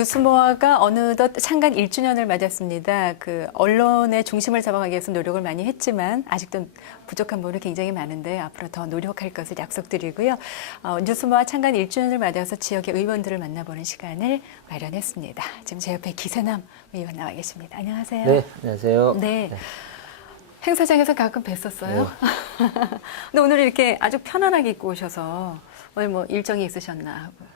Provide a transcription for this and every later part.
뉴스모아가 어느덧 창간 1주년을 맞았습니다. 그 언론의 중심을 잡아가기 위해서 노력을 많이 했지만 아직도 부족한 부분이 굉장히 많은데 앞으로 더 노력할 것을 약속드리고요. 어, 뉴스모아 창간 1주년을 맞아서 지역의 의원들을 만나보는 시간을 마련했습니다. 지금 제 옆에 기세남 의원 나와 계십니다. 안녕하세요. 네, 안녕하세요. 네. 행사장에서 가끔 뵀었어요. 근데 오늘 이렇게 아주 편안하게 입고 오셔서 오늘 뭐 일정이 있으셨나 하고.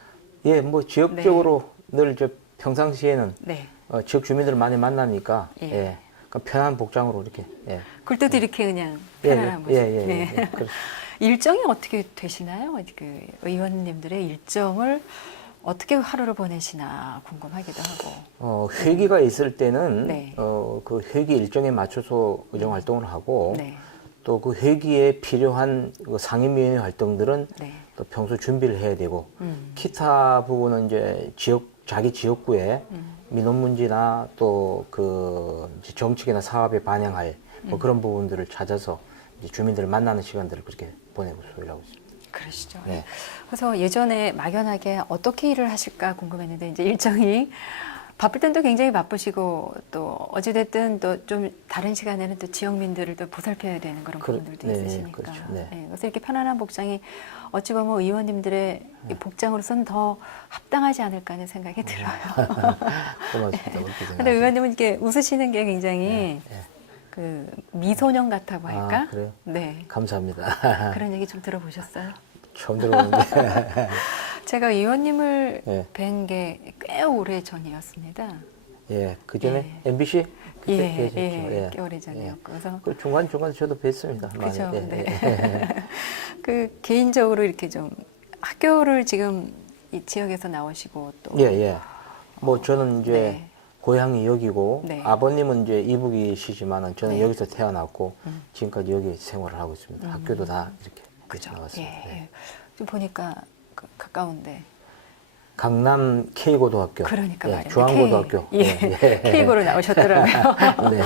예, 뭐 지역적으로 늘 저 평상시에는 네. 어, 지역 주민들을 많이 만나니까 예. 예, 그러니까 편한 복장으로 이렇게 예. 그럴 때도 이렇게 그냥 예, 편안한 모습. 예, 예, 예, 네. 예, 그렇습니다. 일정이 어떻게 되시나요? 그 의원님들의 일정을 어떻게 하루를 보내시나 궁금하기도 하고. 어, 회기가 있을 때는 네. 어, 그 회기 일정에 맞춰서 의정 활동을 하고 네. 또그 회기에 필요한 그 상임위원회 활동들은 네. 또 평소 준비를 해야 되고 음. 기타 부분은 이제 지역 자기 지역구에 음. 민원 문제나 또 그 정책이나 사업에 반영할 음. 뭐 그런 부분들을 찾아서 이제 주민들을 만나는 시간들을 그렇게 보내고 소일하고 있습니다. 그러시죠. 네. 그래서 예전에 막연하게 어떻게 일을 하실까 궁금했는데 이제 일정이 바쁠 땐 또 굉장히 바쁘시고 또 어찌됐든 또 좀 다른 시간에는 또 지역민들을 또 보살펴야 되는 그런 그- 부분들도 네, 있으시니까. 그렇죠. 네. 그래서 이렇게 편안한 복장이 어찌 보면 의원님들의 이 복장으로서는 더 합당하지 않을까 하는 생각이 들어요. 고맙습니다. 그렇게 근데. 의원님은 이렇게 웃으시는 게 굉장히 네. 그 미소년 같다고 할까? 아, 그래요? 네. 감사합니다. 그런 얘기 좀 들어보셨어요? 처음 들어보는데. 제가 의원님을 네. 뵌게 꽤 오래 전이었습니다. 예, 그 전에 예. MBC 그때 예, 계셨죠. 예, 꽤 오래 전이었고. 그래서 그 중간 중간 저도 뵀습니다. 많이. 그죠. 예, 네. 예. 그 개인적으로 이렇게 좀 학교를 지금 이 지역에서 나오시고 또 예, 예. 뭐 저는 이제 네. 고향이 여기고 네. 아버님은 이제 이북이시지만은 저는 네. 여기서 태어났고 음. 지금까지 여기 생활을 하고 있습니다. 학교도 다 이렇게 그죠. 나왔습니다. 예, 네. 예. 좀 보니까 그 가까운데. 강남 K고등학교. 그러니까 예, 말이에요. 중앙고등학교. K, 예. K고로 나오셨더라고요. 네.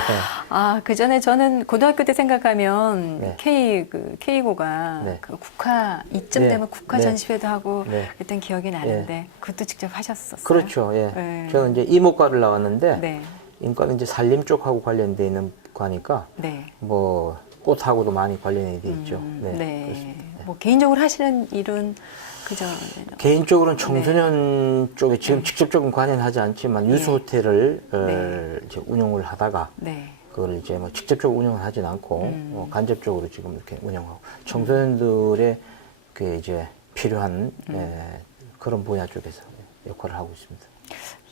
아, 그 전에 저는 고등학교 때 생각하면 네. K 그 K고가 네. 그 국화 이쯤 네. 되면 국화 네. 전시회도 하고 네. 그랬던 기억이 나는데 그것도 직접 하셨었어요. 그렇죠. 예. 네. 저는 이제 이목과를 나왔는데 네. 인과는 이제 살림 쪽하고 관련돼 있는 과니까 네. 뭐 꽃하고도 많이 관련이 돼 있죠. 음, 네. 네. 그렇습니다. 뭐 개인적으로 하시는 일은 그저 개인적으로는 네. 청소년 쪽에 지금 직접적인 관여하지 않지만 예. 유수 호텔을 어, 네. 이제 운영을 하다가 네. 그걸 이제 뭐 직접적으로 운영을 하진 않고 음. 어, 간접적으로 지금 이렇게 운영하고 청소년들의 그 이제 필요한 음. 에, 그런 분야 쪽에서 역할을 하고 있습니다.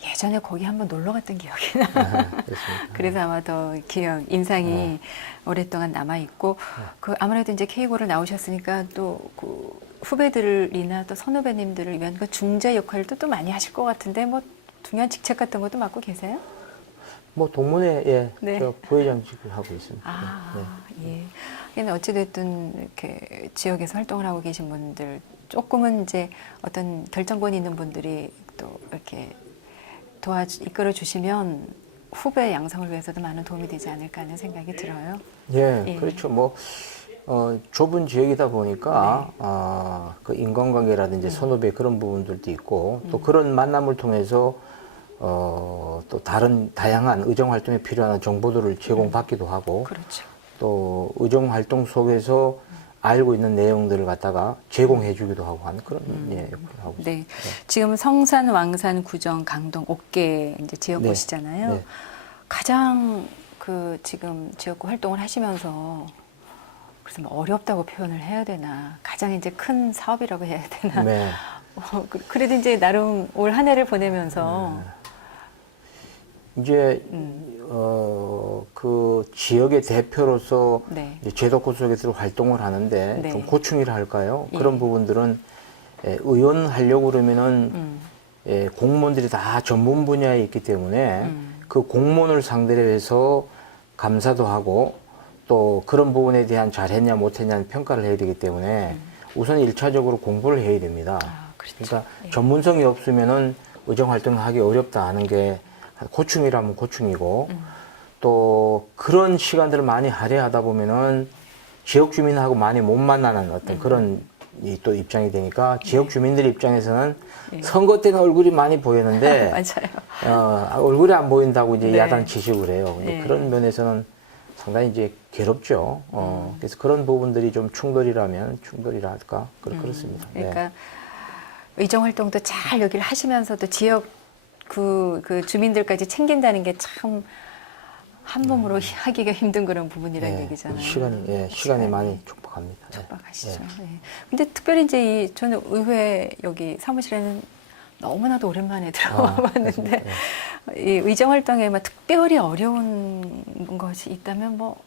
예전에 거기 한번 놀러 갔던 기억이 나. 아. 그래서 아마 더 기억, 인상이 네. 오랫동안 남아 있고, 그 아무래도 이제 K고를 나오셨으니까 또그 후배들이나 또 선후배님들을 위한 그 중재 역할도 또 많이 하실 것 같은데, 뭐 중요한 직책 같은 것도 맡고 계세요? 뭐 동문회 예, 네. 저 부회장직을 하고 있습니다. 아, 네. 예. 어찌됐든 이렇게 지역에서 활동을 하고 계신 분들, 조금은 이제 어떤 결정권이 있는 분들이 또 이렇게 도와 이끌어 주시면 후배 양성을 위해서도 많은 도움이 되지 않을까 하는 생각이 들어요. 예, 예. 그렇죠. 뭐 어, 좁은 지역이다 보니까 네. 어, 그 인간관계라든지 음. 선후배 그런 부분들도 있고 또 그런 만남을 통해서 어, 또 다른 다양한 의정 활동에 필요한 정보들을 제공받기도 하고 그렇죠. 또 의정 활동 속에서 알고 있는 내용들을 갖다가 제공해주기도 하고 하는 그런 예, 역할을 하고 있습니다. 네. 지금 성산, 왕산, 구정, 강동, 옥계 이제 지역구시잖아요. 네. 가장 그 지금 지역구 활동을 하시면서 그래서 뭐 어렵다고 표현을 해야 되나 가장 이제 큰 사업이라고 해야 되나 네. 어, 그- 그래도 이제 나름 올 한 해를 보내면서 이제 음. 어, 그 지역의 대표로서 네. 이제 제도권 속에서 활동을 하는데 네. 좀 고충이라 할까요? 예. 그런 부분들은 예, 의원 하려고 그러면은 음, 예, 공무원들이 다 전문 분야에 있기 때문에 음. 그 공무원을 상대로 해서 감사도 하고 또 그런 부분에 대한 잘했냐 못했냐는 평가를 해야 되기 때문에 우선 일차적으로 공부를 해야 됩니다. 음. 아, 그렇죠. 그러니까 예. 전문성이 없으면은 의정 활동을 하기 어렵다 하는 게 고충이라면 고충이고 음. 또 그런 시간들을 많이 할애하다 보면은 지역 주민하고 많이 못 만나는 어떤 그런 이또 입장이 되니까 지역 네. 주민들 입장에서는 예. 선거 때는 얼굴이 많이 보였는데 맞아요. 어, 얼굴이 안 보인다고 이제 네. 야단 치시고 그래요. 근데 예. 그런 면에서는 상당히 이제 괴롭죠. 어, 음. 그래서 그런 부분들이 좀 충돌이라면 충돌이라 할까 그렇, 그렇습니다. 네. 그러니까 의정 활동도 잘 여기를 하시면서도 지역 그, 그 주민들까지 챙긴다는 게 참 한 몸으로 하기가 힘든 그런 부분이라는 네, 얘기잖아요. 시간이 예, 시간이 많이 촉박합니다. 네. 촉박하시죠. 네. 네. 근데 특별히 이제 이 저는 의회 여기 사무실에는 너무나도 오랜만에 들어봤는데 아, 이 의정 활동에만 특별히 어려운 것이 있다면 뭐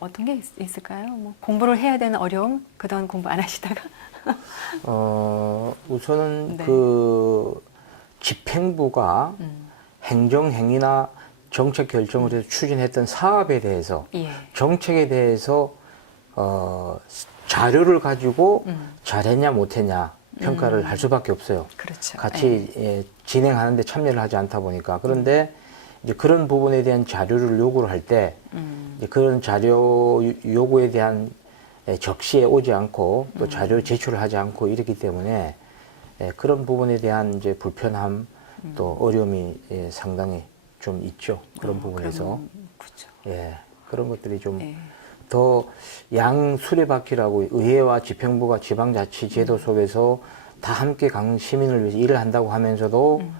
어떤 게 있, 있을까요? 뭐 공부를 해야 되는 어려움 그동안 공부 안 하시다가 어, 우선은 네. 그 집행부가 음, 행정행위나 정책 결정을 해서 추진했던 사업에 대해서 예. 정책에 대해서 어, 자료를 가지고 음. 잘했냐 못했냐 평가를 음. 할 수밖에 없어요. 그렇죠. 같이 예, 진행하는데 참여를 하지 않다 보니까 그런데 이제 그런 부분에 대한 자료를 요구를 할때 음, 이제 그런 자료 요- 요구에 대한 예, 적시에 오지 않고 또 음. 자료 제출을 하지 않고 이렇기 때문에 예, 그런 부분에 대한 이제 불편함 또 어려움이 예, 상당히 좀 있죠 그런 음. 어, 부분에서 그러면, 그렇죠. 예, 그런 것들이 좀 예. 더 양수레바퀴라고 의회와 집행부가 지방자치제도 음. 속에서 다 함께 강 시민을 위해서 일을 한다고 하면서도 음.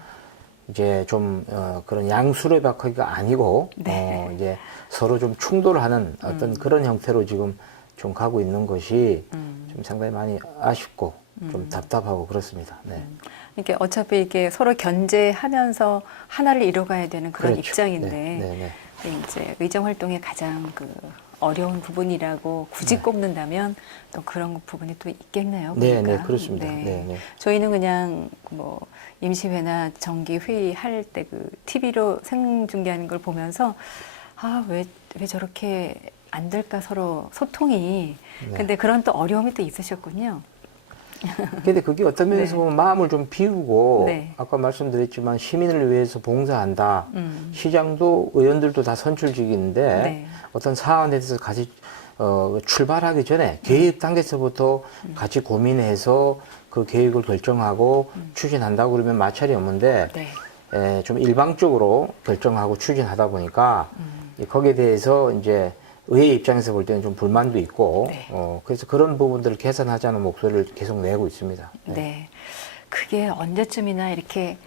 이제 좀 어, 그런 양수레바퀴가 아니고 네. 어, 이제 서로 좀 충돌하는 어떤 그런 형태로 지금 좀 가고 있는 것이 음. 좀 상당히 많이 아쉽고 좀 답답하고 그렇습니다. 네. 이게 어차피 이게 서로 견제하면서 하나를 이뤄가야 되는 그런 그렇죠. 입장인데 네, 네, 네. 근데 이제 의정 활동의 가장 그 어려운 부분이라고 굳이 꼽는다면 또 그런 부분이 또 있겠네요. 네. 네, 그렇습니다. 네, 네. 저희는 그냥 뭐 임시회나 정기 회의 할 때 그 TV로 생중계하는 걸 보면서 아왜왜 저렇게 안 될까 서로 소통이. 네. 근데 그런 또 어려움이 또 있으셨군요. 근데 그게 어떤 면에서 네. 보면 마음을 좀 비우고 네. 아까 말씀드렸지만 시민을 위해서 봉사한다. 음. 시장도 의원들도 다 선출직인데 네. 어떤 사안에 대해서 같이 어, 출발하기 전에 계획 단계에서부터 음. 같이 고민해서 그 계획을 결정하고 추진한다고 그러면 마찰이 없는데 네. 에, 좀 일방적으로 결정하고 추진하다 보니까 음. 이 거기에 대해서 이제 의회 입장에서 볼 때는 좀 불만도 있고 네. 어, 그래서 그런 부분들을 개선하자는 목소리를 계속 내고 있습니다. 네. 그게 언제쯤이나 이렇게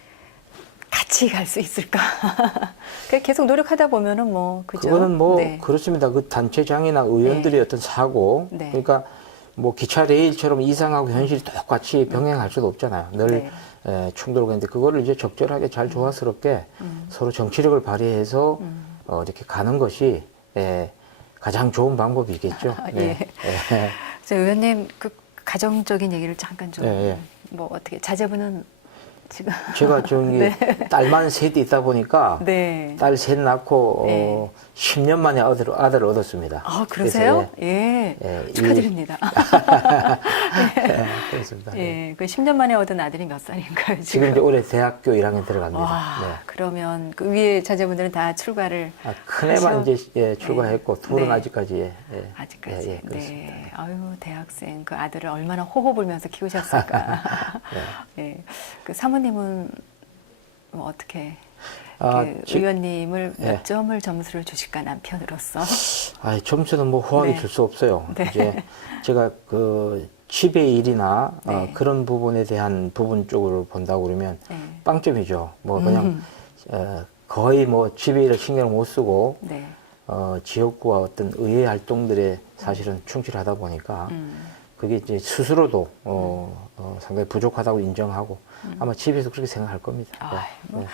같이 갈 수 있을까? 그 계속 노력하다 보면은 뭐 그죠? 그거는 뭐 네. 그렇습니다. 그 단체장이나 의원들의 어떤 사고, 네. 그러니까 뭐 기차 레일처럼 이상하고 현실이 똑같이 병행할 수도 없잖아요. 늘 네. 에, 충돌을 했는데 그거를 이제 적절하게 잘 조화스럽게 음. 서로 정치력을 발휘해서 음. 어, 이렇게 가는 것이 에, 가장 좋은 방법이겠죠. 아, 네. 예. 저 의원님 그 가정적인 얘기를 잠깐 좀 예, 뭐 어떻게 자제분은 지금 제가 저기 네. 딸만 셋이 있다 보니까 네. 딸 셋 낳고 네. 어, 10년 만에 아들, 아들을 얻었습니다. 아 그러세요? 예. 예, 이- 축하드립니다. 예, 그렇습니다. 네. 예. 그 10년 만에 얻은 아들이 몇 살인가요 지금? 지금 이제 올해 대학교 1학년 들어갑니다. 와, 네. 그러면 그 위에 자제분들은 다 출가를 아, 큰 애만 하셔- 이제 예, 출가했고 둘은 네. 아직까지 예, 예. 아직까지. 예, 예, 그렇습니다. 네. 아유, 대학생 그 아들을 얼마나 호호 불면서 키우셨을까. 예. 그 사모님 은 뭐 어떻게 아, 그 지- 의원님을 몇 예. 점을 점수를 주실까 남편으로서? 아, 점수는 뭐 후하게 네. 줄 수 없어요. 네. 이제 제가 그 집의 일이나 어, 네. 그런 부분에 대한 부분 쪽으로 본다고 그러면 네. 빵점이죠. 뭐 그냥 음. 어, 거의 뭐 집의 일을 신경 못 쓰고 네. 어, 지역구와 어떤 의회 활동들에 사실은 충실하다 보니까 음. 그게 이제 스스로도 어, 어, 상당히 부족하다고 인정하고 아마 집에서 그렇게 생각할 겁니다. 음. 아, 뭐 네.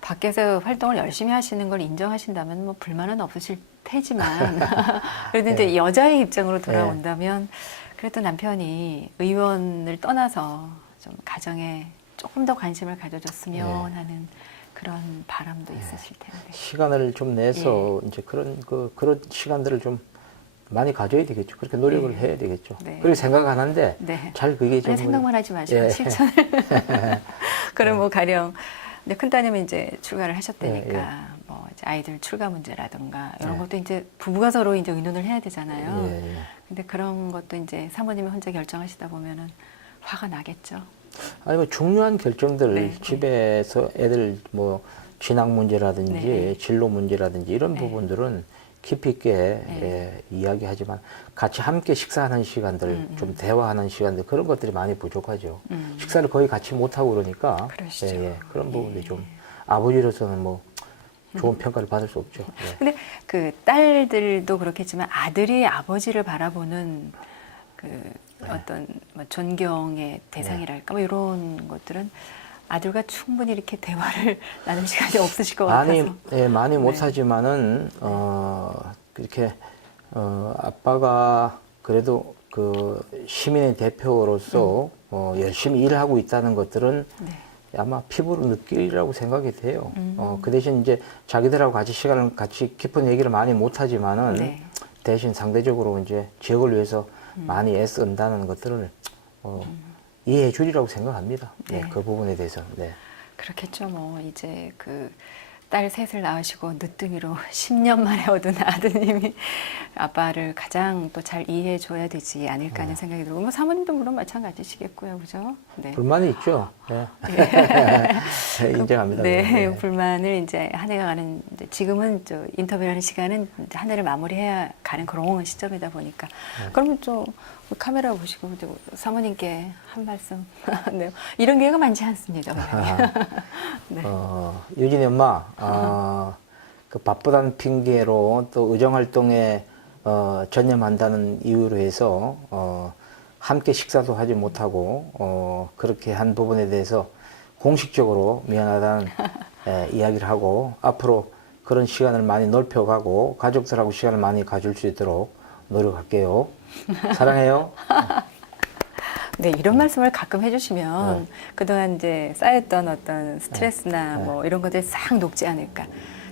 밖에서 활동을 열심히 하시는 걸 인정하신다면 뭐 불만은 없으실 테지만 그래도 이제 네. 여자의 입장으로 돌아온다면 그래도 남편이 의원을 떠나서 좀 가정에 조금 더 관심을 가져줬으면 네. 하는 그런 바람도 있으실 텐데. 시간을 좀 내서 예. 이제 그런 그 그런 시간들을 좀 많이 가져야 되겠죠. 그렇게 노력을 예. 해야 되겠죠. 네. 그렇게 생각하는데 네. 잘 그게 좀 생각만 하지 마시고 예. 실천을. 그럼 뭐 가령 근데 큰 따님은 이제 출가를 하셨다니까 예, 예. 뭐 이제 아이들 출가 문제라든가 이런 네. 것도 이제 부부가 서로 이제 의논을 해야 되잖아요. 예, 예. 근데 그런 것도 이제 사모님이 혼자 결정하시다 보면은 화가 나겠죠. 아니 뭐 중요한 결정들 네. 집에서 애들 뭐 진학 문제라든지 네. 진로 문제라든지 이런 네. 부분들은 깊이 있게 예, 이야기하지만 같이 함께 식사하는 시간들 음, 좀 대화하는 시간들 그런 것들이 많이 부족하죠. 음. 식사를 거의 같이 못 하고 그러니까 그러시죠. 예, 예. 그런 부분들이 예. 좀 아버지로서는 뭐 좋은 평가를 받을 수 없죠. 예. 근데 그 딸들도 그렇겠지만 아들이 아버지를 바라보는 그 네. 어떤 뭐 존경의 대상이랄까 뭐 이런 것들은 아들과 충분히 이렇게 대화를 나눌 시간이 없으실 것 많이 같아서. 예, 많이 네. 못하지만은 어 그렇게 어 아빠가 그래도 그 시민의 대표로서 어 열심히 일하고 있다는 것들은 네. 아마 피부로 느끼리라고 생각이 돼요. 음. 어, 그 대신 이제 자기들하고 같이 시간을 같이 깊은 얘기를 많이 못 하지만은 네. 대신 상대적으로 이제 지역을 위해서 음. 많이 애쓴다는 것들을 어, 이해해 주리라고 생각합니다. 네. 네. 그 부분에 대해서. 네. 그렇겠죠. 뭐 이제 그 딸 셋을 낳으시고 늦둥이로 10년 만에 얻은 아드님이 아빠를 가장 또 잘 이해해 줘야 되지 않을까 하는 생각이 들고 뭐 사모님도 물론 마찬가지시겠고요. 그죠? 네. 불만이 있죠. 네. 네, 인정합니다. 네, 네. 불만을 이제 한 해가 가는 지금은 저 인터뷰를 하는 시간은 한 해를 마무리해야 가는 그런 시점이다 보니까 네. 그러면 좀 카메라 보시고 사모님께 한 말씀 네. 이런 기회가 많지 않습니다. 네. 어, 유진이 엄마, 어, 그 바쁘다는 핑계로 또 의정활동에 어, 전념한다는 이유로 해서 어, 함께 식사도 하지 못하고 어, 그렇게 한 부분에 대해서 공식적으로 미안하다는 에, 이야기를 하고 앞으로 그런 시간을 많이 넓혀가고 가족들하고 시간을 많이 가질 수 있도록 노력할게요. 사랑해요. 네, 이런 말씀을 가끔 해주시면 네. 그동안 이제 쌓였던 어떤 스트레스나 네. 뭐 이런 것들이 싹 녹지 않을까.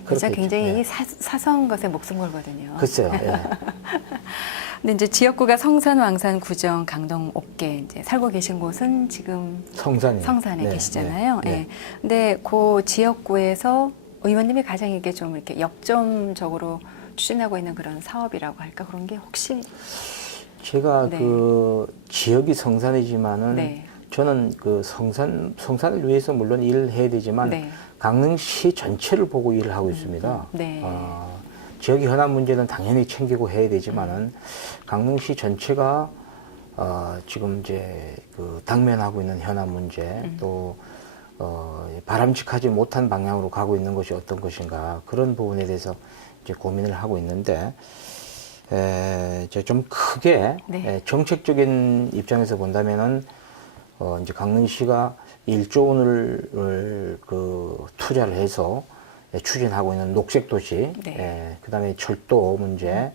진짜 그렇겠죠. 굉장히 네. 사, 사소한 것에 목숨 걸거든요. 글쎄요. 예. 근데 이제 지역구가 성산, 왕산, 구정, 강동, 옥계 이제 살고 계신 곳은 지금 성산이 성산에 네, 계시잖아요. 네, 예. 네. 근데 그 지역구에서 의원님이 가장 이게 좀 이렇게 역점적으로 추진하고 있는 그런 사업이라고 할까 그런 게 혹시 제가 네. 그 지역이 성산이지만은 네. 저는 그 성산 성산을 위해서 물론 일을 해야 되지만 네. 강릉시 전체를 보고 일을 하고 있습니다. 네. 어, 지역의 현안 문제는 당연히 챙기고 해야 되지만은 강릉시 전체가 어, 지금 이제 그 당면하고 있는 현안 문제 음. 또 어, 바람직하지 못한 방향으로 가고 있는 것이 어떤 것인가 그런 부분에 대해서 이제 고민을 하고 있는데 에, 이제 좀 크게 네. 에, 정책적인 입장에서 본다면은 어, 이제 강릉시가 1조 원을 그 투자를 해서 예, 추진하고 있는 녹색 도시, 네. 예, 그다음에 철도 문제,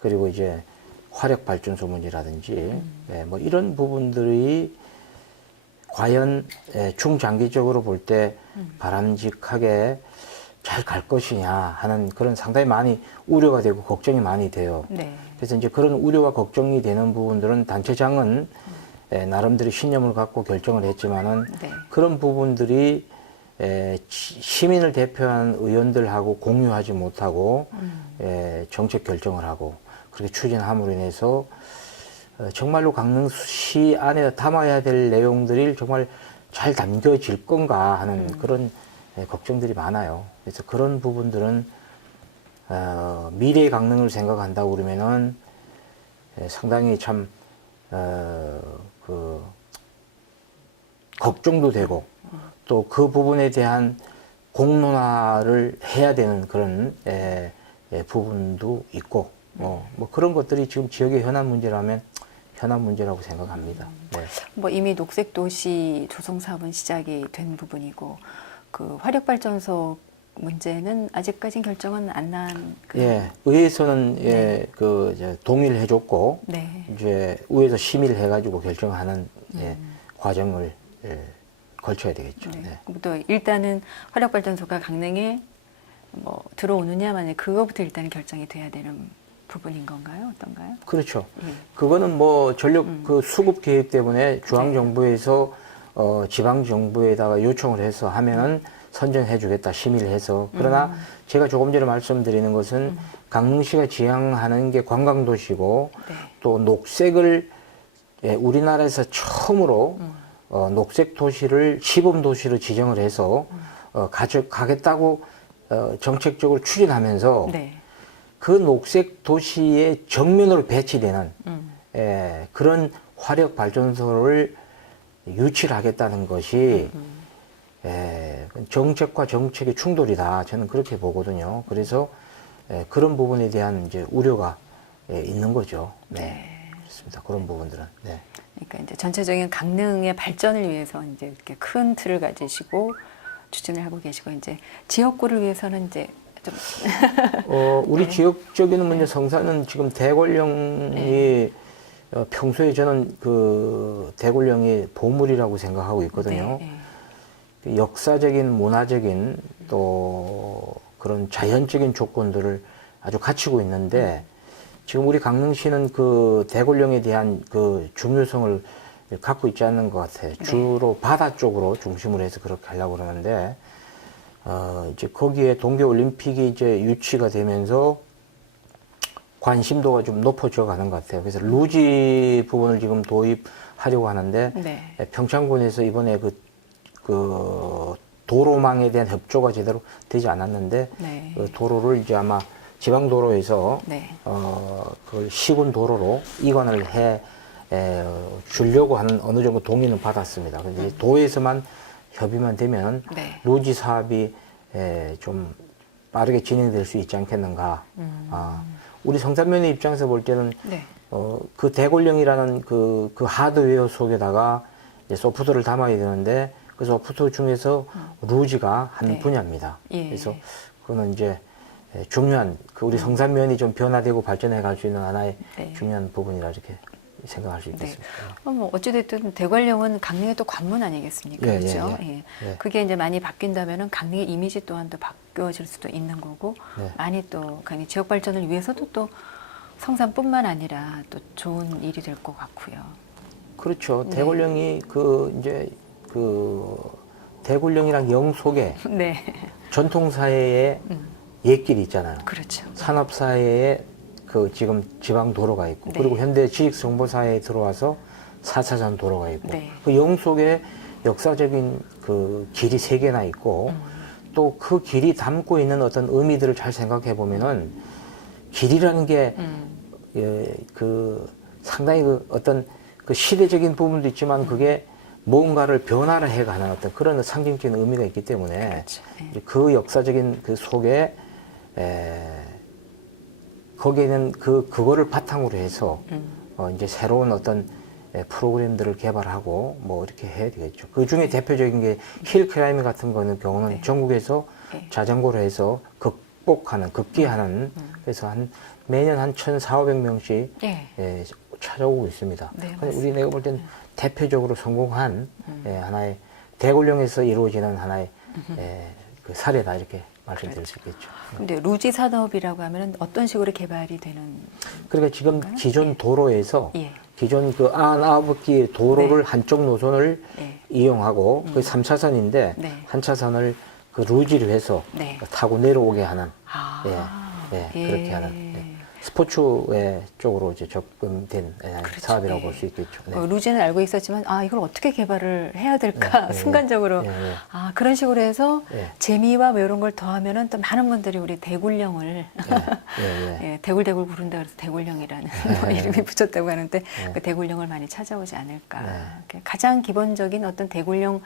그리고 이제 화력 발전소 문제라든지 예, 뭐 이런 부분들이 과연 예, 중장기적으로 볼때 바람직하게 잘 갈 것이냐 하는 그런 상당히 많이 우려가 되고 걱정이 많이 돼요. 네. 그래서 이제 그런 우려가 걱정이 되는 부분들은 단체장은 에, 나름대로 신념을 갖고 결정을 했지만은 네. 그런 부분들이 에, 시- 시민을 대표한 의원들하고 공유하지 못하고 음. 에, 정책 결정을 하고 그렇게 추진함으로 인해서 어, 정말로 강릉시 안에 담아야 될 내용들이 정말 잘 담겨질 건가 하는 음. 그런 에, 걱정들이 많아요. 그래서 그런 부분들은 어, 미래의 강릉을 생각한다고 그러면은 에, 상당히 참, 어, 그, 걱정도 되고 또 그 부분에 대한 공론화를 해야 되는 그런 에, 에, 부분도 있고 뭐, 뭐 그런 것들이 지금 지역의 현안 문제라면 현안 문제라고 생각합니다. 네. 뭐 이미 녹색 도시 조성 사업은 시작이 된 부분이고 그 화력 발전소 문제는 아직까지 결정은 안 난. 그 예, 의회에서는 예, 네. 그 이제 동의를 해줬고 네. 이제 의회에서 심의를 해가지고 결정하는 예, 음. 과정을 예, 걸쳐야 되겠죠. 네. 네. 또 일단은 화력 발전소가 강릉에 뭐 들어오느냐만에 그거부터 일단은 결정이 돼야 되는 부분인 건가요? 어떤가요? 그렇죠. 예. 그거는 뭐 전력 음. 그 수급 계획 때문에 네. 중앙 정부에서 어, 지방 정부에다가 요청을 해서 하면은 선정해 주겠다 심의를 해서 그러나 제가 조금 전에 말씀드리는 것은 강릉시가 지향하는 게 관광도시고 네. 또 녹색을 예, 우리나라에서 처음으로 어, 녹색 도시를 시범 도시로 지정을 해서 어, 가져 가겠다고 어, 정책적으로 추진하면서 네. 그 녹색 도시의 정면으로 배치되는 음. 예, 그런 화력 발전소를 유치를 하겠다는 것이 예, 정책과 정책의 충돌이다. 저는 그렇게 보거든요. 그래서 예, 그런 부분에 대한 이제 우려가 예, 있는 거죠. 네. 네. 그렇습니다. 그런 부분들은. 네. 그러니까 이제 전체적인 강릉의 발전을 위해서 이제 이렇게 큰 틀을 가지시고 추진을 하고 계시고 이제 지역구를 위해서는 이제 좀 어, 우리 네. 지역적인 문제 성사는 지금 대관령이 네. 어, 평소에 저는 그 대관령이 보물이라고 생각하고 있거든요. 네, 그 역사적인 문화적인 또 그런 자연적인 조건들을 아주 갖추고 있는데 지금 우리 강릉시는 그 대관령에 대한 그 중요성을 갖고 있지 않는 것 같아요. 네. 주로 바다 쪽으로 중심으로 해서 그렇게 하려고 그러는데 어 이제 거기에 동계 올림픽이 이제 유치가 되면서 관심도가 좀 높아져 가는 것 같아요. 그래서 루지 부분을 지금 도입하려고 하는데 네. 예, 평창군에서 이번에 그, 그 도로망에 대한 협조가 제대로 되지 않았는데 네. 그 도로를 이제 아마 지방 도로에서 네. 어, 그걸 시군 도로로 이관을 해 에, 주려고 하는 어느 정도 동의는 받았습니다. 근데 이제 도에서만 협의만 되면 네. 루지 사업이 에, 좀 빠르게 진행될 수 있지 않겠는가. 아, 우리 성산면의 입장에서 볼 때는 네. 어, 그 대골령이라는 그, 그 하드웨어 속에다가 소프트를 담아야 되는데 그 소프트 중에서 루지가 한 네. 분야입니다. 예. 그래서 그거는 이제 예, 중요한 그 우리 성산면이 좀 변화되고 발전해 갈 수 있는 하나의 네. 중요한 부분이라 이렇게 생각할 수 네. 있겠습니다. 어, 뭐 어찌됐든 대관령은 강릉의 또 관문 아니겠습니까? 예, 예, 그렇죠? 예. 예. 예. 그게 이제 많이 바뀐다면은 강릉의 이미지 또한 또 바뀌 어질 수도 있는 거고 네. 많이 또 강릉 지역 발전을 위해서도 또 성산뿐만 아니라 또 좋은 일이 될 것 같고요. 그렇죠. 네. 대골령이 그 이제 그 대골령이랑 영 속에 네, 전통 사회의 음. 옛길이 있잖아요. 그렇죠. 산업 사회에 그 지금 지방 도로가 있고 네. 그리고 현대 지식 정보 사회에 들어와서 4차선 도로가 있고 네. 그영 속에 역사적인 그 길이 세 개나 있고 음. 또 그 길이 담고 있는 어떤 의미들을 잘 생각해 보면은 길이라는 게 음. 예, 그 상당히 그 어떤 그 시대적인 부분도 있지만 그게 뭔가를 변화를 해가는 어떤 그런 상징적인 의미가 있기 때문에. 예. 그 역사적인 그 속에 에, 거기에는 그 그거를 바탕으로 해서 음. 어, 이제 새로운 어떤 에, 프로그램들을 개발하고 뭐 이렇게 해야 되겠죠. 그 중에 대표적인 게 힐 클라이밍 같은 거는 경우는 네. 전국에서 네. 자전거로 해서 극복하는 극기하는 음. 그래서 한 매년 한 1,400명씩 예. 예, 찾아오고 있습니다. 네, 근데 우리 내가 볼 때는 대표적으로 성공한 음. 예, 하나의 대골령에서 이루어지는 하나의 예, 그 사례다 이렇게 말씀드릴 그렇죠. 수 있겠죠. 근데 루지 산업이라고 하면은 어떤 식으로 개발이 되는 그러니까 지금 기존 도로에서 예. 기존 그 안아웃길 도로를 한쪽 노선을 예. 이용하고 그 3차선인데 네. 한 차선을 그 루지로 해서 네. 타고 내려오게 하는 아. 예, 예, 그렇게 하는 예. 스포츠의 쪽으로 이제 접근된 예, 그렇죠. 사업이라고 예. 볼수 있겠죠. 네. 어, 루지는 알고 있었지만 아 이걸 어떻게 개발을 해야 될까 예, 예, 순간적으로 예, 예. 아 그런 식으로 해서 예. 재미와 뭐 이런 걸 더하면은 또 많은 분들이 우리 대굴령을 예, 예, 예. 예, 대굴대굴 부른다 그래서 대굴령이라는 뭐 이름이 붙였다고 하는데 그 대굴령을 많이 찾아오지 않을까 네. 가장 기본적인 어떤 대굴령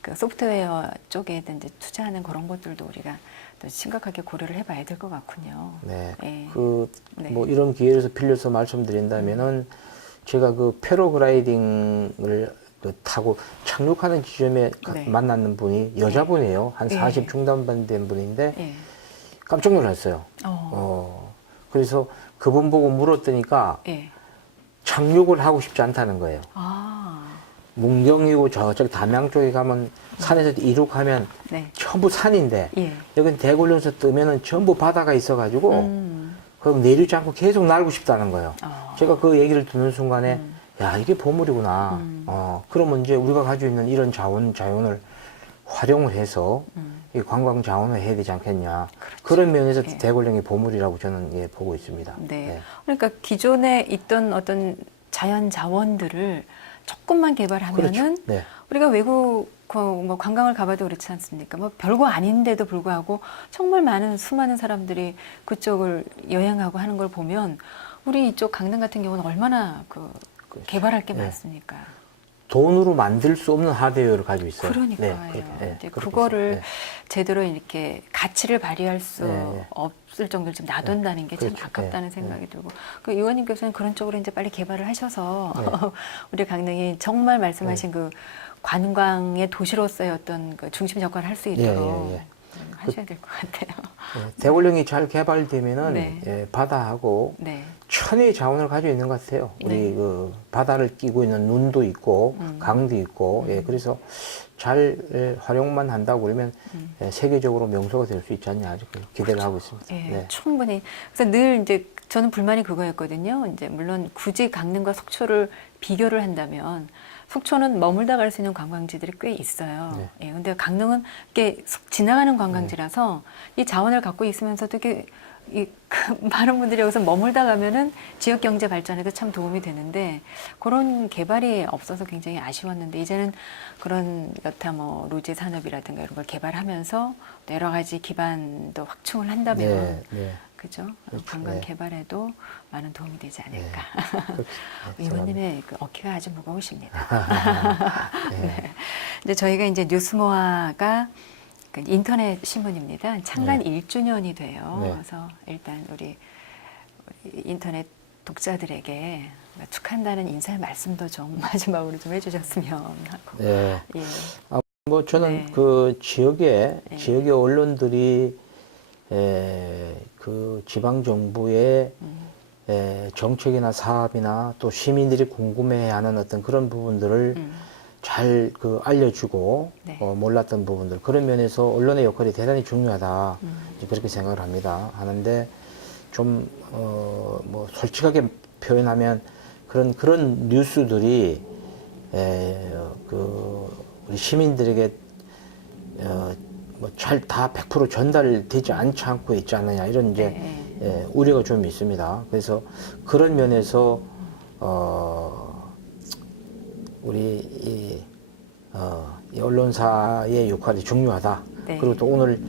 그 소프트웨어 쪽에 이제 투자하는 그런 것들도 우리가 또 심각하게 고려를 해봐야 될 것 같군요. 네. 예. 그, 네. 뭐 이런 기회에서 빌려서 말씀드린다면은 제가 그 패러글라이딩을 그 타고 착륙하는 지점에 가- 네. 만났는 분이 여자분이에요. 한 예. 40 중반반 된 분인데 예. 깜짝 놀랐어요. 어. 어. 그래서 그분 보고 물었더니까 예. 착륙을 하고 싶지 않다는 거예요. 아. 문경이고 저쪽 담양 쪽에 가면 산에서 이륙하면 네. 전부 산인데 예. 여긴 대굴려서 뜨면은 전부 바다가 있어가지고 음. 그럼 내리지 않고 계속 날고 싶다는 거예요. 어. 제가 그 얘기를 듣는 순간에 야 이게 보물이구나. 음. 어 그러면 이제 우리가 가지고 있는 이런 자원 자연을 활용을 해서 음. 이 관광 자원을 해야 되지 않겠냐. 그런 면에서 예. 대관령이 보물이라고 저는 예, 보고 있습니다. 네. 그러니까 기존에 있던 어떤 자연 자원들을 조금만 개발하면은 그렇죠. 네. 우리가 외국 그뭐 관광을 가봐도 그렇지 않습니까? 뭐 별거 아닌데도 불구하고 정말 많은 수많은 사람들이 그쪽을 여행하고 하는 걸 보면 우리 이쪽 강릉 같은 경우는 얼마나 그 그렇죠. 개발할 게 네. 많습니까? 돈으로 만들 수 없는 하드웨어를 가지고 있어요. 그러니까요. 네, 그렇게, 예, 이제 그렇게 그거를 있어요. 제대로 이렇게 가치를 발휘할 수 네, 네. 없을 정도로 좀 놔둔다는 게 참 그렇죠. 아깝다는 네, 생각이 들고 그 의원님께서는 그런 쪽으로 이제 빨리 개발을 하셔서 네. 우리 강릉이 정말 말씀하신 그 관광의 도시로서의 어떤 그 중심 역할을 할수 예, 있도록 예, 예. 음, 하셔야 될 것 같아요. 예, 대관령이 잘 개발되면은 네. 예, 바다하고 네. 천혜의 자원을 가지고 있는 것 같아요. 우리 네. 그 바다를 끼고 있는 눈도 있고 음. 강도 있고 예, 그래서 잘 예, 활용만 한다고 그러면 음. 예, 세계적으로 명소가 될 수 있지 않냐 아주 그 기대를 하고 있습니다. 예, 네. 충분히. 그래서 늘 이제 저는 불만이 그거였거든요. 이제 물론 굳이 강릉과 속초를 비교를 한다면 속초는 머물다 갈 수 있는 관광지들이 꽤 있어요. 네. 예, 근데 강릉은 속 지나가는 관광지라서 이 자원을 갖고 있으면서도 이게 이, 그 많은 분들이 여기서 머물다 가면은 지역 경제 발전에도 참 도움이 되는데 그런 개발이 없어서 굉장히 아쉬웠는데 이제는 그런 여타 뭐 로지 산업이라든가 이런 걸 개발하면서 또 여러 가지 기반도 확충을 한다면 네, 네. 그죠? 그렇죠. 관광 네. 개발에도 많은 도움이 되지 않을까. 그렇게, 네, 의원님의 그 어깨가 아주 무거우십니다. 네. 네. 이제 저희가 이제 뉴스모아가 그 인터넷 신문입니다. 창간 네. 1주년이 돼요. 네. 그래서 일단 우리 인터넷 독자들에게 축한다는 인사의 말씀도 좀 마지막으로 좀 해주셨으면 하고. 네. 예. 뭐 저는 네. 그 지역에 네. 지역의 언론들이 에, 그 지방 정부의 음, 에, 정책이나 사업이나 또 시민들이 궁금해하는 어떤 그런 부분들을 음, 잘 그 알려주고 네. 어, 몰랐던 부분들 그런 면에서 언론의 역할이 대단히 중요하다 음. 그렇게 생각을 합니다. 하는데 좀 어, 뭐 솔직하게 표현하면 그런 그런 뉴스들이 에, 그 우리 시민들에게 어, 뭐잘 다 100% 전달되지 않지 않고 있지 않느냐 이런 이제 네. 예, 우려가 좀 있습니다. 그래서 그런 면에서 어, 우리 이, 어, 이 언론사의 역할이 중요하다. 네. 그리고 또 오늘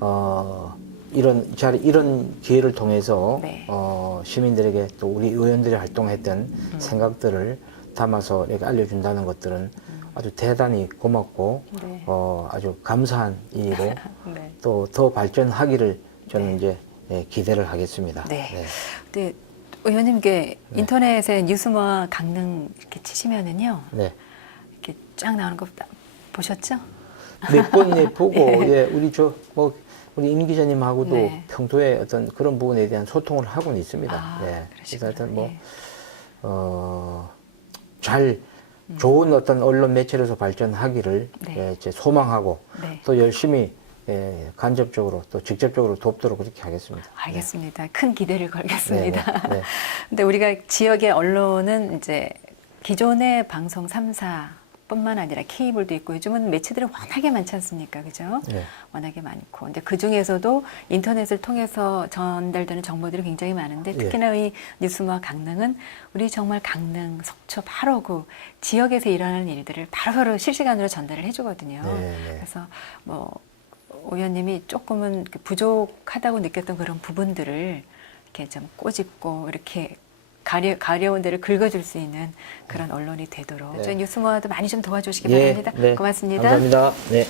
어, 이런 자리 이런 기회를 통해서 네. 어, 시민들에게 또 우리 의원들이 활동했던 음. 생각들을 담아서 이렇게 알려준다는 것들은 아주 대단히 고맙고 네. 어, 아주 감사한 일이고 네. 또더 발전하기를 저는 네. 이제 예, 기대를 하겠습니다. 네. 근데 의원님께 인터넷에 뉴스모아 강릉 이렇게 치시면은요. 네. 이렇게 쫙 나오는 거딱 보셨죠? 몇번 예, 보고 예, 우리 저 뭐 우리 임 기자님하고도 네. 평소에 어떤 그런 부분에 대한 소통을 하고는 있습니다. 아, 네. 그래서. 하여튼 뭐 예. 어, 잘 좋은 어떤 언론 매체로서 발전하기를 음. 네. 예, 이제 소망하고 네. 또 열심히 예, 간접적으로 또 직접적으로 돕도록 그렇게 하겠습니다. 알겠습니다. 큰 기대를 걸겠습니다. 네, 네. 근데 우리가 지역의 언론은 이제 기존의 방송 3사 뿐만 아니라 케이블도 있고 요즘은 매체들이 워낙에 많지 않습니까? 그죠? 네. 워낙에 많고. 근데 그 중에서도 인터넷을 통해서 전달되는 정보들이 굉장히 많은데 예. 특히나 이 뉴스마 강릉은 우리 정말 강릉, 속초 바로 그 지역에서 일어나는 일들을 바로바로 실시간으로 전달을 해주거든요. 네, 네. 그래서 뭐 의원님이 조금은 그 부족하다고 느꼈던 그런 부분들을 이렇게 좀 꼬집고 이렇게 가려, 가려운 데를 긁어줄 수 있는 그런 언론이 되도록 네. 저희 뉴스모아도 많이 좀 도와주시기 예, 바랍니다. 네. 고맙습니다. 감사합니다. 네.